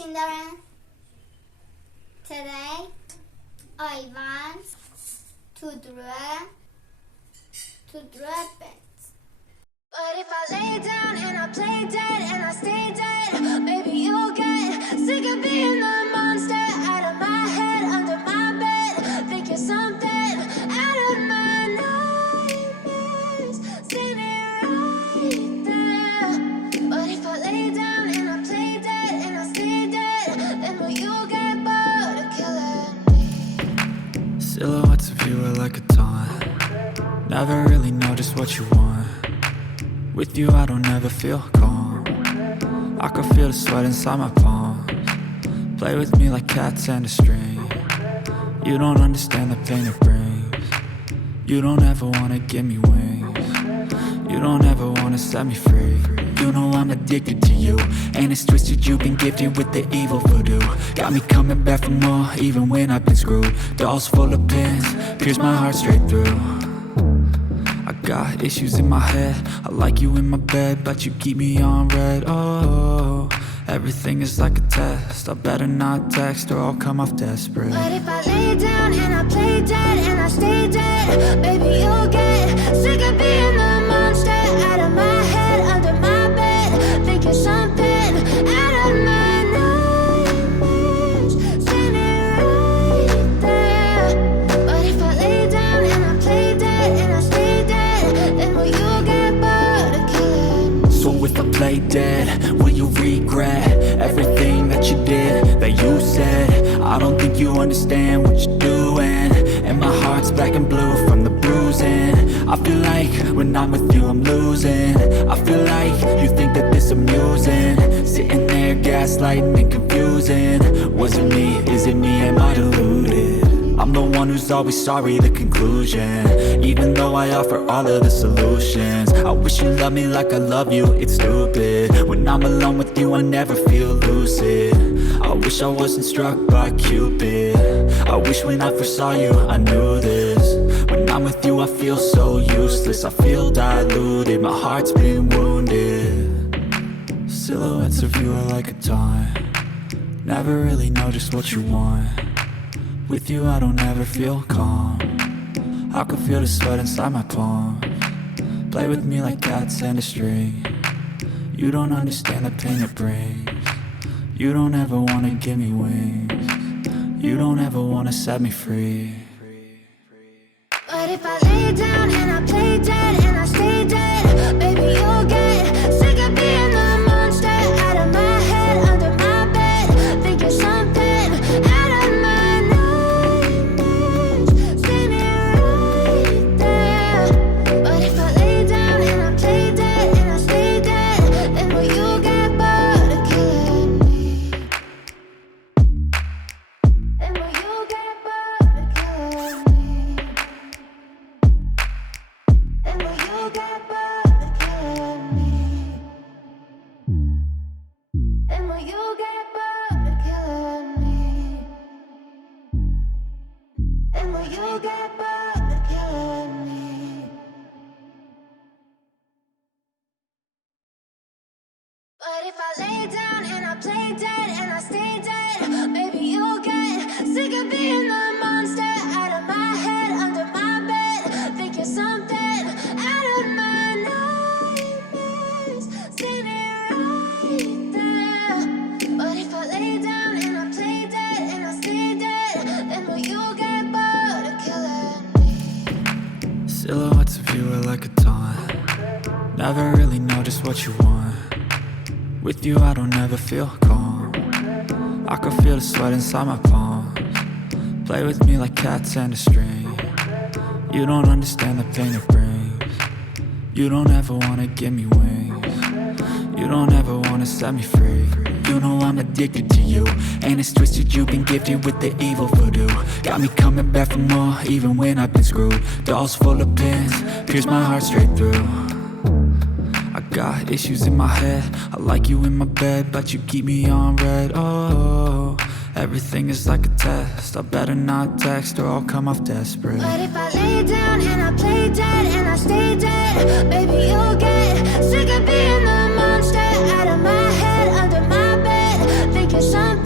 children. Today I want to draw beds. But if I lay down and I play dead and I stay dead, maybe you'll get sick of being the monster out of my head, under my bed, thinking something out of my nightmares, standing right there. But if I lay down and I play dead and I stay dead, then will you get bored of killing me? Silhouettes of you are like a taunt. Never really know just what you want. With you I don't ever feel calm. I can feel the sweat inside my palms. Play with me like cats and a string. You don't understand the pain it brings. You don't ever wanna give me wings. You don't ever wanna set me free. You know I'm addicted to you, and it's twisted. You've been gifted with the evil voodoo. Got me coming back for more, even when I've been screwed. Dolls full of pins, pierce my heart straight through. I got issues in my head. I like you in my bed, but you keep me on red. Oh, everything is like a test. I better not text or I'll come off desperate. But if I lay down and I play dead and I stay dead, maybe you'll get sick of being the monster out of my head, under my bed, thinking something out of my nightmares, standing right there. But if I lay down and I play dead and I stay dead, then will you get bored of killing me? So if I play dead, will you regret everything that you did, that you said? I don't think you understand what you're doing, and my heart's black and blue from the bruising. I feel like when I'm with you I'm losing. I feel like you think that this amusing, sitting there gaslighting and confusing. Was it me? Is it me? Am I deluded? I'm the one who's always sorry, the conclusion, even though I offer all of the solutions. I wish you loved me like I love you, it's stupid. When I'm alone with you I never feel lucid. I wish I wasn't struck by Cupid. I wish when I first saw you I knew this. When I'm with you I feel so useless. I feel diluted, my heart's been wounded. Silhouettes of you are like a taunt. Never really know just what you want. With you I don't ever feel calm. I can feel the sweat inside my palms. Play with me like cats and a string. You don't understand the pain it brings. You don't ever wanna give me wings. You don't ever wanna set me free. But if I lay down and I play dead and I stay dead, maybe you'll get sick of being the monster out of my head, under my bed, thinking something out of my nightmares, standing right there. But if I lay down and I play dead and I stay dead, then will you get bored of killing me? Then will you get bored of killing me? Then will you get bored of killing me? Then will you get bored of killing me? Then will you get bored of killing me? But if I lay down and I play dead and I stay dead, maybe you'll get sick of being the monster out of my head, under my bed, thinking something out of my nightmares, standing right there. But if I lay down and I play dead and I stay dead, then will you get bored of killing me? Silhouettes of you are like a taunt. Never really know just what you want. With you I don't ever feel calm. I can feel the sweat inside my palms. Play with me like cats and a string. You don't understand the pain it brings. You don't ever wanna give me wings. You don't ever wanna set me free. You know I'm addicted to you, and it's twisted. You've been gifted with the evil voodoo. Got me coming back for more, even when I've been screwed. Dolls full of pins, pierce my heart straight through. I got issues in my head. I like you in my bed, but you keep me on red. Oh, everything is like a test. I better not text or I'll come off desperate. But if I lay down and I play dead and I stay dead, maybe you'll get sick of being the monster out of my head, under my bed, thinking something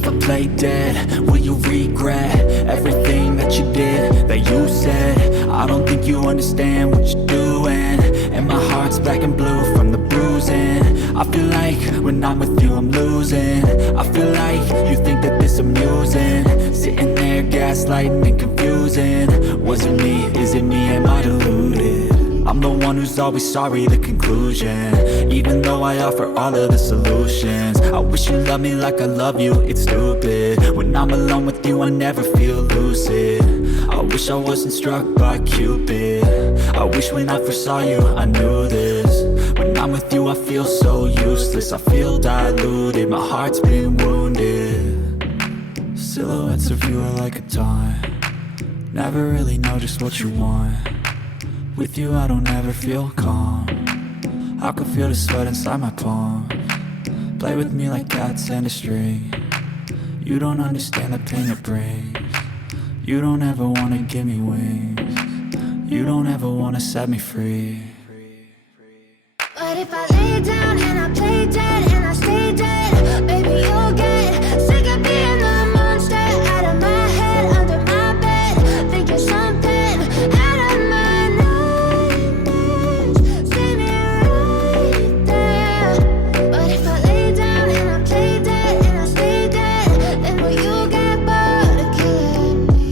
if I play dead, will you regret everything that you did, that you said? I don't think you understand what you're doing, and my heart's black and blue from the bruising. I feel like when I'm with you I'm losing. I feel like you think that this amusing, sitting there gaslighting and confusing. Was it me? Is it me? Am I deluded? I'm the one who's always sorry, the conclusion. Even though I offer all of the solutions, I wish you loved me like I love you, it's stupid. When I'm alone with you I never feel lucid. I wish I wasn't struck by Cupid. I wish when I first saw you I knew this. When I'm with you I feel so useless, I feel diluted, my heart's been wounded. Silhouettes of you are like a taunt, never really know just what you want. With you I don't ever feel calm, I can feel the sweat inside my palms. Play with me like cats and a string. You don't understand the pain it brings. You don't ever wanna give me wings. You don't ever wanna set me free. But if I lay down and I play dead and I stay dead, baby you'll get sick of being the monster out of my head, under my bed. Think you're something out of my nightmares. See me right there. But if I lay down and I play dead and I stay dead, then will you get bored of killing me?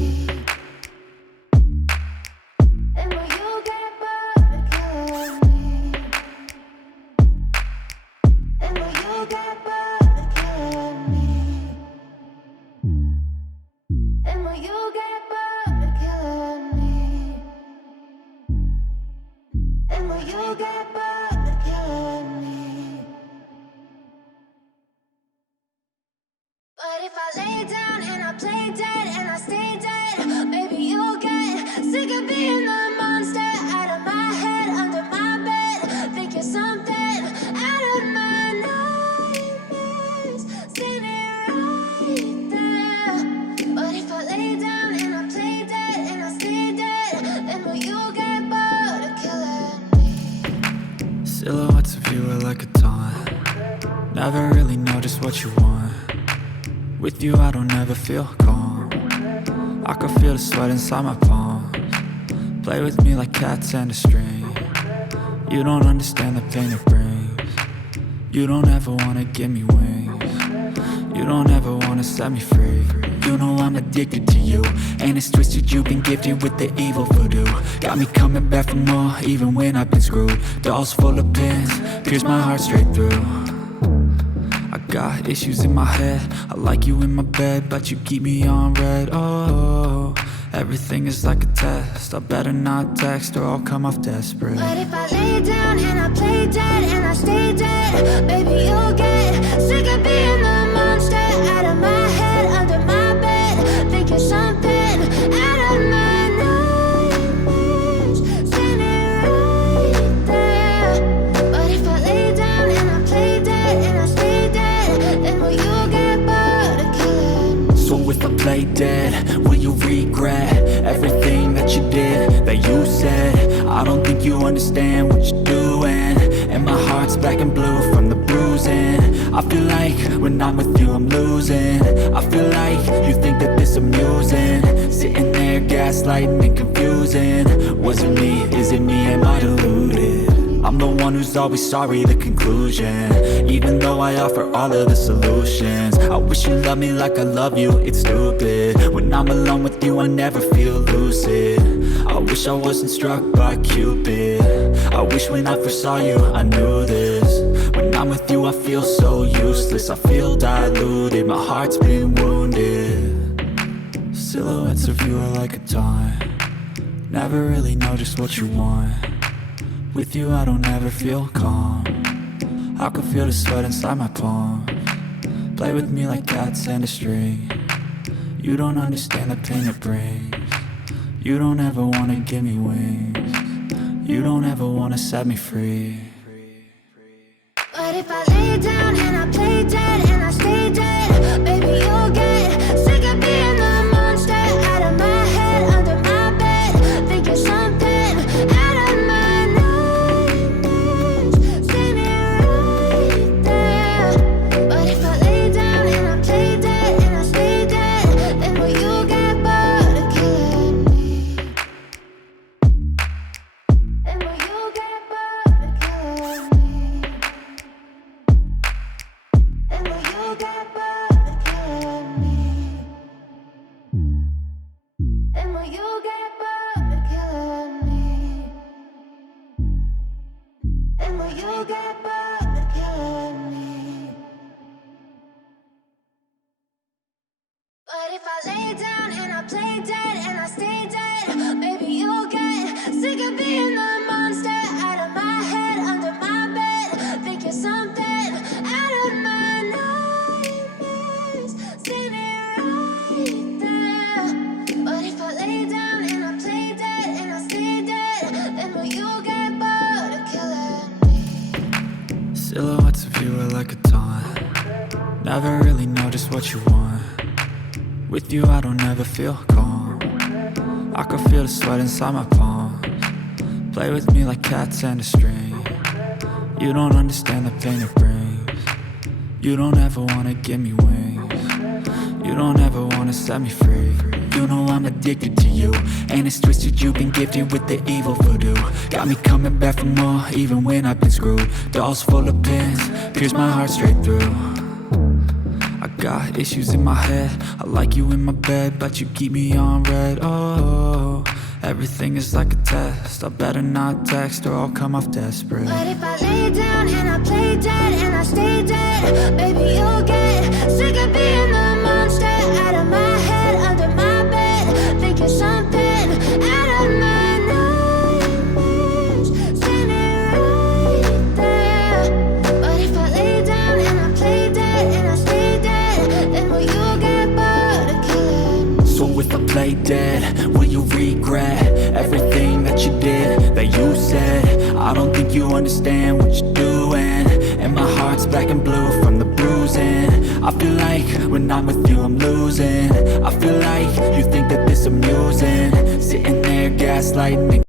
Then will you get bored of killing me? And will you get bored of killing me? And will you get bored of killing me? And will you get bored of killing me? But if I lay down and I play dead and I stay dead, baby you'll get sick of being the monster out of my head, under my bed. Think you're something out of my nightmares. See me right there. But if I lay down and I play dead and I stay dead, then will you get bored of killing me? Silhouettes of you are like a taunt, never really know just what you want. With you I don't ever feel calm, I can feel the sweat inside my palms. Play with me like cats and a string. You don't understand the pain it brings. You don't ever wanna give me wings. You don't ever wanna set me free. You know I'm addicted to you, and it's twisted you've been gifted with the evil voodoo. Got me coming back for more even when I've been screwed. Dolls full of pins, pierce my heart straight through. I got issues in my head, I like you in my bed, but you keep me on red. Oh, everything is like a test, I better not text or I'll come off desperate. But if I lay down and I play dead and I stay dead, baby you'll get sick of being the monster out of my head, under my bed. Think you're something out of my nightmares. See me right there. But if I lay down and I play dead and I stay dead, then will you get bored of killing me? So if I play dead, will you regret everything that you did, that you said? I don't think you understand what you're doing, and my heart's black and blue from the bruising. I feel like when I'm with you I'm losing. I feel like you think that this amusing, sitting there gaslighting and confusing. Was it me? Is it me? Am I deluded? I'm the one who's always sorry, the conclusion. Even though I offer all of the solutions, I wish you loved me like I love you, it's stupid. When I'm alone with you I never feel lucid. I wish I wasn't struck by Cupid. I wish when I first saw you I knew this. When I'm with you I feel so useless, I feel diluted, my heart's been wounded. Silhouettes of you are like a taunt, never really know just what you want. With you I don't ever feel calm, I can feel the sweat inside my palms. Play with me like cats and a string. You don't understand the pain it brings. You don't ever wanna give me wings. You don't ever wanna set me free. But if I lay down and I play dead and I stay dead, baby you'll get sick of being the monster out of my head, under my bed. Think you're something out of my nightmares. See me right there. But if I lay down and I play dead But if I lay down and I play dead and I stay dead, maybe you'll get sick of being the monster out of my head, under my bed. Think you're something out of my nightmares, standing right there. But if I lay down and I play dead and I stay dead, then will you get bored of killing me? Silhouettes of you are like a taunt. Never really know just what you want. With you I don't ever feel calm. I can feel the sweat inside my palms. Play with me like cats and a string. You don't understand the pain it brings. You don't ever wanna give me wings. You don't ever wanna set me free. You know I'm addicted to you, and it's twisted, you've been gifted with the evil voodoo. Got me coming back for more, even when I've been screwed. Dolls full of pins, pierce my heart straight through. I got issues in my head, I like you in my bed, but you keep me on red. Oh, everything is like a test, I better not text or I'll come off desperate. But if I lay down and I play dead and I stay dead, maybe you'll get sick of being the monster out of my head, under my bed. Think you're something out of my nightmares, standing right there. But if I lay down and I play dead and I stay dead, then will you get bored of killing me? So if I play dead, will you regret everything that you did, that you said? I don't think you understand what you're doing, and my heart's black and blue from the bruising. I feel like when I'm with you I'm losing. I feel like you think that this amusing, sitting there gaslighting me.